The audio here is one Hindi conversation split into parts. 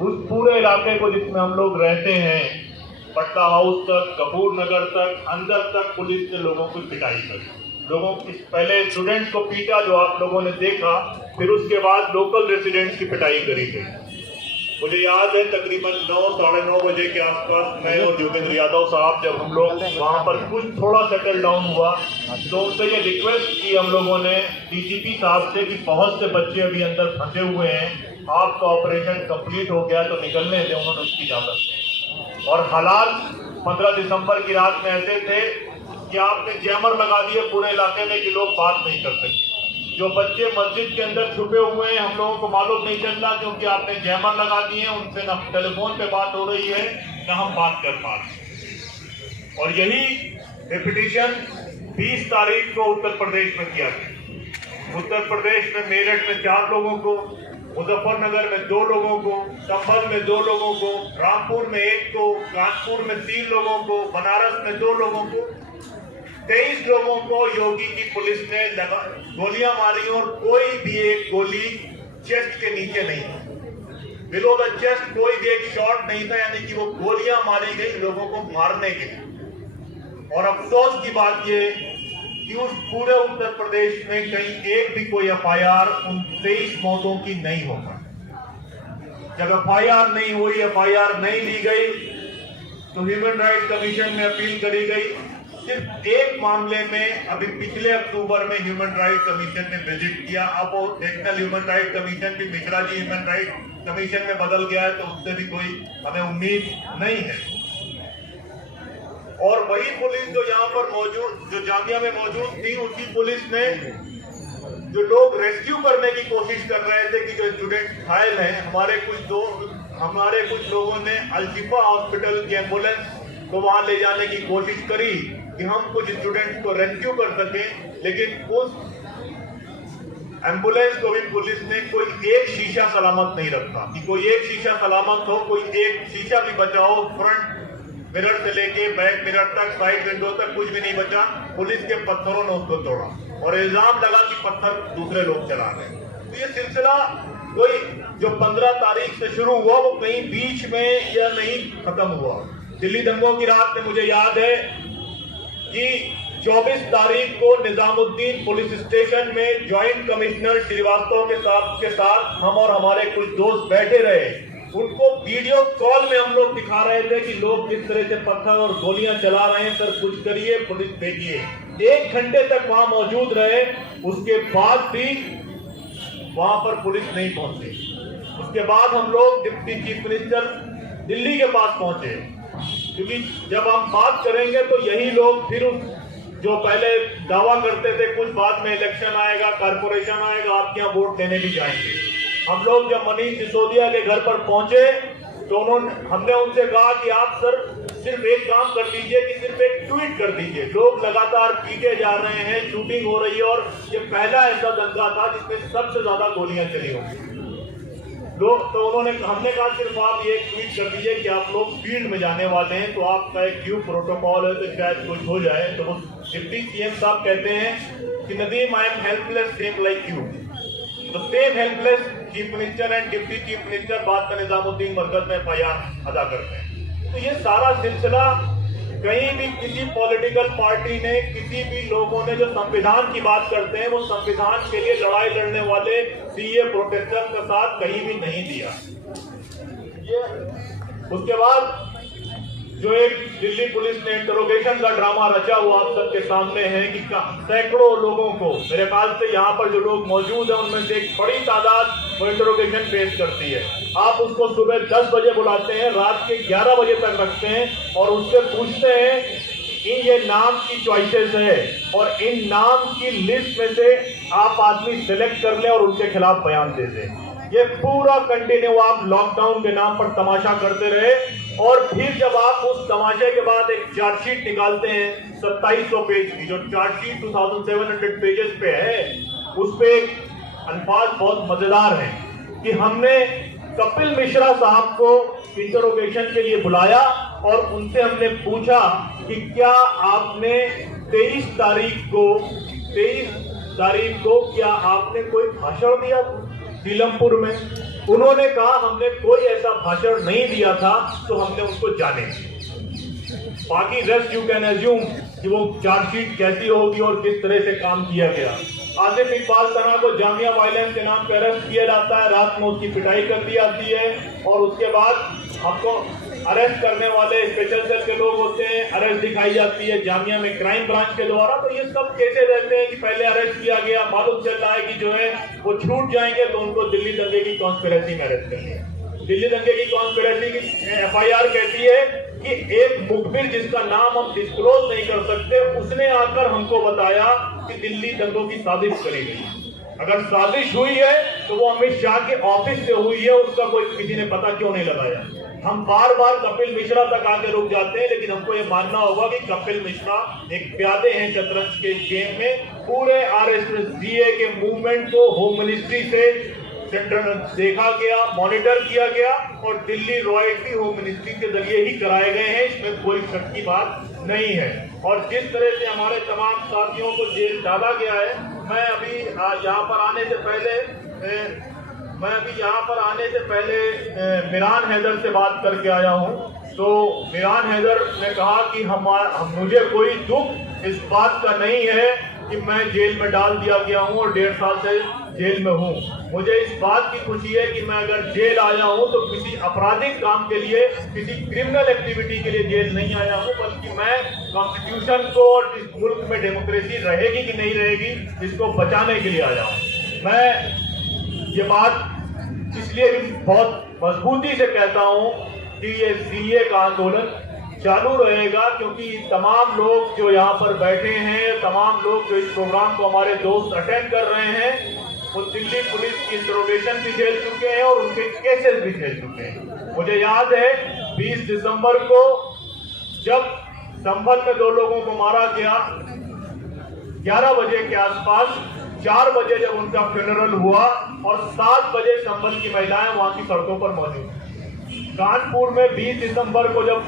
उस पूरे इलाके को जिसमें हम लोग रहते हैं, पटना हाउस तक, कपूर नगर तक, अंदर तक पुलिस ने लोगों की पिटाई करी। लोगों की पहले स्टूडेंट्स को पीटा जो आप लोगों ने देखा, फिर उसके बाद लोकल रेसिडेंट्स की पिटाई करी गई। मुझे याद है तकरीबन 9 साढ़े 9 बजे के आसपास मैं और योगेंद्र यादव साहब जब हम लोग वहाँ पर कुछ थोड़ा सेटल डाउन हुआ तो उनसे ये रिक्वेस्ट की हम लोगों ने डीजीपी साहब से कि बहुत से बच्चे अभी अंदर फंसे हुए हैं, आपका ऑपरेशन कंप्लीट हो गया तो निकलने दें। उन्होंने उसकी इजाजत दी और हालात 15 दिसंबर की रात में ऐसे थे कि आपने जैमर लगा दिए पूरे इलाके में कि लोग बात नहीं कर सकते। जो बच्चे मस्जिद के अंदर छुपे हुए हैं हम लोगों को मालूम नहीं चल रहा क्योंकि आपने जैमर लगा दिए, उनसे न टेलीफोन पे बात हो रही है न हम बात कर पा रहे। और यही रिपीटिशन 20 तारीख को उत्तर प्रदेश में किया गया। उत्तर प्रदेश में मेरठ में 4 लोगों को, मुजफ्फरनगर में 2 लोगों को, संभल में 2 लोगों को, रामपुर में 1 को, कानपुर में 3 लोगों को, बनारस में 2 लोगों को, 23 लोगों को योगी की पुलिस ने गोलियां मारी और कोई भी एक गोली चेस्ट के नीचे नहीं थी। बिलो द चेस्ट कोई भी एक शॉट नहीं था, यानी कि वो गोलियां मारी गई लोगों को मारने के लिए। और अफसोस की बात ये कि उस पूरे उत्तर प्रदेश में कहीं एक भी कोई एफआईआर उन 23 मौतों की नहीं हो पाई। जब एफआईआर नहीं हुई, एफआईआर नहीं ली गई तो ह्यूमन राइट कमीशन में अपील करी गई। सिर्फ एक मामले में अभी पिछले अक्टूबर में ह्यूमन राइट कमीशन ने विजिट किया। अब वो नेशनल ह्यूमन राइट कमीशन भी Mishra ji human right commission में बदल गया है तो उससे भी कोई हमें उम्मीद नहीं है। और वही पुलिस जो यहाँ पर मौजूद, जो जामिया में मौजूद थी, उसी पुलिस ने जो लोग रेस्क्यू करने की कोशिश कर रहे थे कि जो स्टूडेंट घायल हैं, हमारे कुछ लोगों ने अल-शिफा हॉस्पिटल की एम्बुलेंस को वहां ले जाने की कोशिश करी कि हम कुछ स्टूडेंट्स को रेस्क्यू कर सकें, लेकिन उस एम्बुलेंस को भी पुलिस ने कोई एक शीशा सलामत नहीं रखा कि कोई एक शीशा सलामत हो, कोई एक शीशा भी बचा हो। फ्रंट मिरर से लेके बैक मिरर तक, साइड विंडो तक कुछ भी नहीं बचा। पुलिस के पत्थरों ने उसको तोड़ा और इल्जाम लगा कि पत्थर दूसरे लोग चला रहे। तो ये सिलसिला कोई जो 15 तारीख से शुरू हुआ वो कहीं बीच में या नहीं खत्म हुआ। दिल्ली दंगों की रात में मुझे याद है कि 24 तारीख को निजामुद्दीन पुलिस स्टेशन में ज्वाइंट कमिश्नर श्रीवास्तव के साथ हम और हमारे कुछ दोस्त बैठे रहे। उनको वीडियो कॉल में हम लोग दिखा रहे थे कि लोग किस तरह से पत्थर और गोलियां चला रहे हैं, सर कुछ करिए, पुलिस देखिए। 1 घंटे तक वहां मौजूद रहे, उसके बाद भी वहां पर पुलिस नहीं पहुंची। उसके बाद हम लोग डिप्टी चीफ मिनिस्टर दिल्ली के पास पहुंचे, क्योंकि जब हम बात करेंगे तो यही लोग फिर जो पहले दावा करते थे कुछ बाद में इलेक्शन आएगा, कारपोरेशन आएगा, आपके यहाँ वोट देने भी जाएंगे। हम लोग जब मनीष सिसोदिया के घर पर पहुंचे तो हमने उनसे कहा कि आप सर सिर्फ एक काम कर दीजिए कि सिर्फ एक ट्वीट कर दीजिए। लोग लगातार पीटे जा रहे हैं, शूटिंग हो रही है और ये पहला ऐसा दंगा था जिसमें सबसे ज्यादा गोलियां चली होंगी। तो हमने कहा सिर्फ आप ये ट्वीट कर दीजिए कि आप लोग फील्ड में जाने वाले हैं, तो आपका एक क्यू प्रोटोकॉल है तो शायद कुछ हो जाए। तो वो डिप्टी सीएम साहब कहते हैं कि Nadeem, I am helpless same like you. तो same helpless chief minister and deputy chief minister बात का निजामुद्दीन मरकज में एफआईआर अदा करते हैं। तो ये सारा सिलसिला कहीं भी किसी पॉलिटिकल पार्टी ने, किसी भी लोगों ने जो संविधान की बात करते हैं वो संविधान के लिए लड़ाई लड़ने वाले सीए प्रोटेक्टर का साथ कहीं भी नहीं दिया। ये उसके बाद जो एक दिल्ली पुलिस ने इंटरोगेशन का ड्रामा रचा हुआ आप सबके सामने है कि सैकड़ों लोगों को, मेरे ख्याल से यहाँ पर जो लोग मौजूद हैं उनमें से एक बड़ी तादाद वो इंटरोगेशन पेश करती है। आप उसको सुबह 10 बजे बुलाते हैं, रात के 11 बजे तक रखते हैं और उससे पूछते हैं कि ये नाम की चॉइसेस है और इन नाम की लिस्ट में से आप आदमी सिलेक्ट कर लें और उनके खिलाफ बयान दे दें। ये पूरा कंटिन्यू आप लॉकडाउन के नाम पर तमाशा करते रहे और फिर जब आप उस तमाशे के बाद एक चार्जशीट निकालते हैं 2700 पेज की, जो चार्जशीट 2700 पेजेस पे है, उस पे एक अल्फाज बहुत मजेदार है कि हमने कपिल मिश्रा साहब को इंटरोगेशन के लिए बुलाया और उनसे हमने पूछा कि क्या आपने 23 तारीख को क्या आपने कोई भाषण दिया सीलमपुर में, उन्होंने कहा हमने कोई ऐसा भाषण नहीं दिया था, तो हमने उनको जाने दिया। बाकी रेस्ट यू कैन एज्यूम कि वो चार्जशीट कैसी होगी और किस तरह से काम किया गया। आसिफ इकबाल तना को जामिया वायलेंस के नाम पर अरेस्ट किया जाता है, रात में उसकी पिटाई कर दी जाती है और उसके बाद हमको अरेस्ट करने वाले स्पेशल सेल के लोग होते हैं, अरेस्ट दिखाई जाती है जामिया में क्राइम ब्रांच के द्वारा। तो ये सब केसेस रहते हैं कि पहले अरेस्ट किया गया, मालूम चल रहा है कि जो है वो छूट जाएंगे, तो उनको दिल्ली दंगे की कॉन्स्पिरेसी में अरेस्ट कर लिया। दिल्ली दंगे की कॉन्स्पिरेसी की FIR कहती है कि एक मुखबिर जिसका नाम हम डिस्क्लोज नहीं कर सकते, उसने आकर हमको बताया कि दिल्ली दंगों की साजिश करी गई। अगर साजिश हुई है तो वो अमित शाह के ऑफिस से हुई है, उसका कोई किसी ने पता क्यों नहीं लगाया। हम बार बार कपिल मिश्रा तक आके रुक जाते हैं, लेकिन हमको ये मानना होगा कि कपिल मिश्रा एक प्यादे हैं शतरंज के गेम में। पूरे RSS DA के मूवमेंट को होम मिनिस्ट्री से सेंट्रल देखा गया, मॉनिटर किया गया और दिल्ली रॉयल्टी होम मिनिस्ट्री के जरिए ही कराए गए हैं, इसमें कोई शक की बात नहीं है। और जिस तरह से हमारे तमाम साथियों को जेल डाला गया है, मैं अभी यहाँ पर आने से पहले मिरान हैदर से बात करके आया हूँ। तो मिरान हैदर ने कहा कि मुझे कोई दुख इस बात का नहीं है कि मैं जेल में डाल दिया गया हूँ और 1.5 साल से जेल में हूँ। मुझे इस बात की खुशी है कि मैं अगर जेल आया हूँ तो किसी आपराधिक काम के लिए, किसी क्रिमिनल एक्टिविटी के लिए जेल नहीं आया हूँ, बल्कि मैं कॉन्स्टिट्यूशन को और इस मुल्क में डेमोक्रेसी रहेगी कि नहीं रहेगी इसको बचाने के लिए आया हूँ। मैं ये बात इसलिए भी बहुत मजबूती से कहता हूँ कि ये CA का आंदोलन चालू रहेगा, क्योंकि तमाम लोग जो यहाँ पर बैठे हैं, तमाम लोग जो इस प्रोग्राम को हमारे दोस्त अटेंड कर रहे हैं, वो दिल्ली पुलिस की इंट्रोगेशन भी झेल चुके हैं और उनके केसेस भी झेल चुके हैं। मुझे याद है 20 दिसंबर को जब संभल में 2 लोगों को मारा गया, 11 बजे के आसपास, 4 बजे जब उनका फ्यूनरल हुआ और 7 बजे संभल की महिलाएं वहां की सड़कों पर मौजूद थी। कानपुर में 20 दिसंबर को जब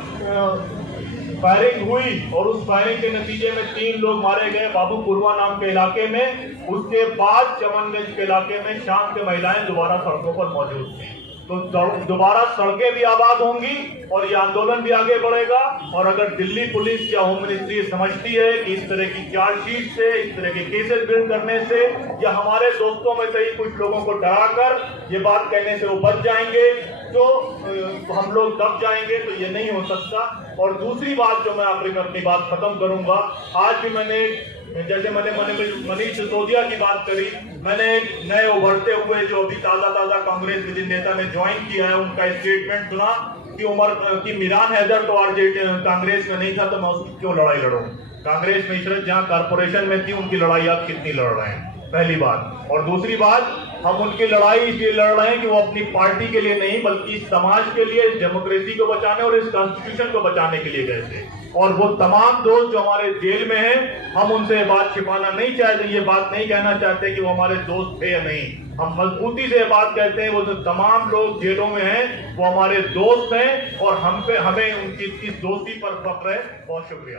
फायरिंग हुई और उस फायरिंग के नतीजे में 3 लोग मारे गए बाबूपुरवा नाम के इलाके में, उसके बाद चमनगंज के इलाके में शाम के महिलाएं दोबारा सड़कों पर मौजूद थी। तो दोबारा सड़कें भी आबाद होंगी और ये आंदोलन भी आगे बढ़ेगा। और अगर दिल्ली पुलिस या होम मिनिस्ट्री समझती है कि इस तरह की चार्जशीट से, इस तरह के केसेस बिल्ड करने से या हमारे दोस्तों में से ही कुछ लोगों को डराकर ये बात कहने से वो बच जाएंगे, तो हम लोग दब जाएंगे, तो ये नहीं हो सकता। और दूसरी बात जो मैं अपनी बात खत्म करूंगा, आज भी मैंने मनीष सिसोदिया की बात करी, मैंने नए उभरते हुए जो अभी ताजा कांग्रेस के जिन नेता ने ज्वाइन किया है उनका स्टेटमेंट सुना कि मिरान हैदर तो कांग्रेस में नहीं था, तो मैं उसकी क्यों लड़ाई लड़ूं। कांग्रेस में इशरत जहां कारपोरेशन में थी, उनकी लड़ाई आप कितनी लड़ रहे हैं, पहली बात। और दूसरी बात, हम उनकी लड़ाई इसलिए लड़ रहे हैं कि वो अपनी पार्टी के लिए नहीं बल्कि समाज के लिए, इस डेमोक्रेसी को बचाने और इस कॉन्स्टिट्यूशन को बचाने के लिए गए थे। और वो तमाम दोस्त जो हमारे जेल में हैं, हम उनसे ये बात छिपाना नहीं चाहते, ये बात नहीं कहना चाहते कि वो हमारे दोस्त थे या नहीं। हम मजबूती से बात कहते हैं, वो जो तमाम लोग जेलों में हैं वो हमारे दोस्त हैं और हमें उनकी इस दोस्ती पर फख्र है। बहुत शुक्रिया।